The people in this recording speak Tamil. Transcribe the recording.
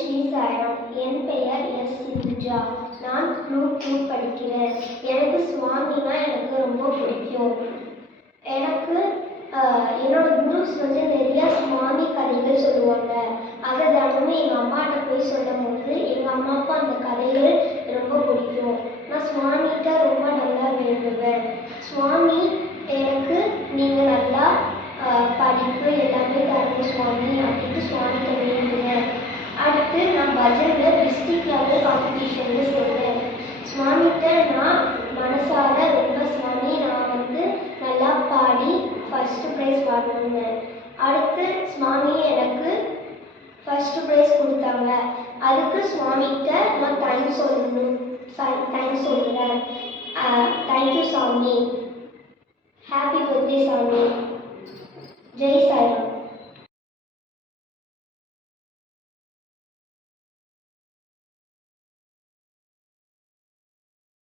ஸ்ரீ சாய்ராம். என் பெயர் எஸ். சிந்துஜா. நான் குரூப் 2 படிக்கிறேன். எனக்கு சுவாமினா எனக்கு ரொம்ப பிடிக்கும். எனக்கு என்னோட குரூஸ் நிறைய சுவாமி கதைகள் சொல்லுவாங்க. அதை தினமும் எங்கள் அம்மாட்ட போய் சொல்லும் போது எங்கள் அம்மாவுக்கும் அந்த கதைகள் ரொம்ப பிடிக்கும். நான் சுவாமிகிட்ட ரொம்ப நல்லா வேண்டுவேன். சுவாமி எனக்கு நீங்கள் நல்லா படிப்பு எல்லாமே தரணும் சுவாமி அப்படின்னு சுவாமிகிட்ட வேண்டுவேன். அடுத்து நான் பஜனில் டிஸ்ட்ரிக்ட் லெவல் காம்படிஷனில் சேர்ந்தேன். சுவாமிகிட்ட நான் மனசார ரொம்ப சுவாமி நான் நல்லா பாடி ஃபஸ்ட்டு ப்ரைஸ் வாங்கினேன். அடுத்து சுவாமி எனக்கு ஃபஸ்ட்டு ப்ரைஸ் கொடுத்தாங்க. அதுக்கு சுவாமிகிட்ட நான் தேங்க்ஸ் சொல்லுறேன். தேங்க்யூ சாமி. ஹாப்பி பர்த்டே சாமி. ஜெய் சாய்ராம்.